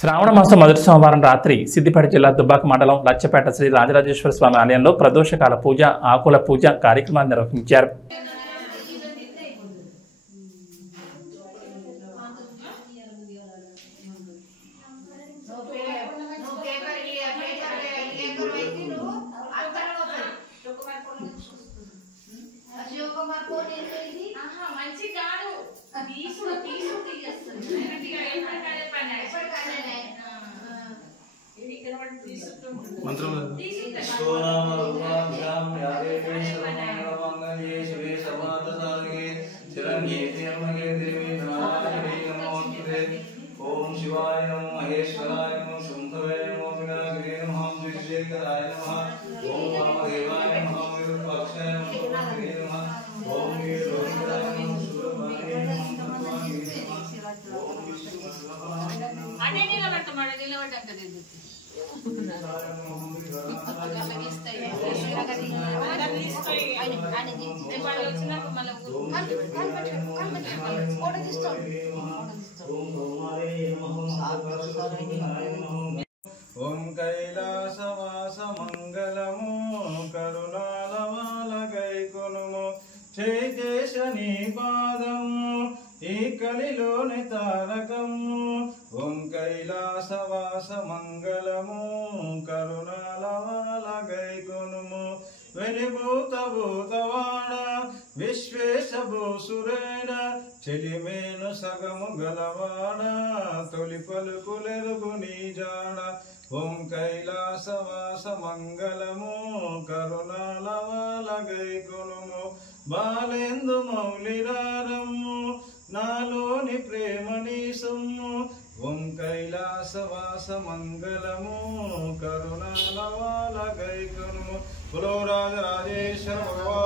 శ్రావణ మాసం మొదటి సోమవారం రాత్రి సిద్దిపేట జిల్లా దుబ్బాక మండలం లచ్చపేట శ్రీ రాజరాజేశ్వర స్వామి ఆలయంలో ప్రదోషకాల పూజ ఆకుల పూజ కార్యక్రమాన్ని నిర్వహించారు. ओम शिवाय नमः महेश्वराय नमः शंभवे नमः विनायकाय नमः विश्वेश्वराय नमः ओम महादेवाय नमः विरूपाक्षाय नमः नमः ओम वीरभद्राय नमः सूरभद्राय नमः ओम विष्णुभद्राय అనే నిలబడటంట దిద్దు ओम कैलासवास मंगलमो करुणालवाल गैकुनुमो चैकेशनी पादमो ఈ కలిలోని తారకము ఓం కైలాసవాస మంగళము కరుణాలవాల గైకొనుము వెలిభూత భూతవాడ విశ్వేశ భూసురేణ చెలిమేను సగము గలవాడ తొలి పలుకులెరుగు నీ జాడ ఓం కైలాసవాస మంగళము కరుణాలవాల గైకొనుము బాలేందు మౌలిరారము నాలోని ప్రేమని సొమ్ము ఓం కైలాసవాస మంగళము కరుణాలవాల గైకొనుము బులో రాజరాజేశ్వర భగవాన్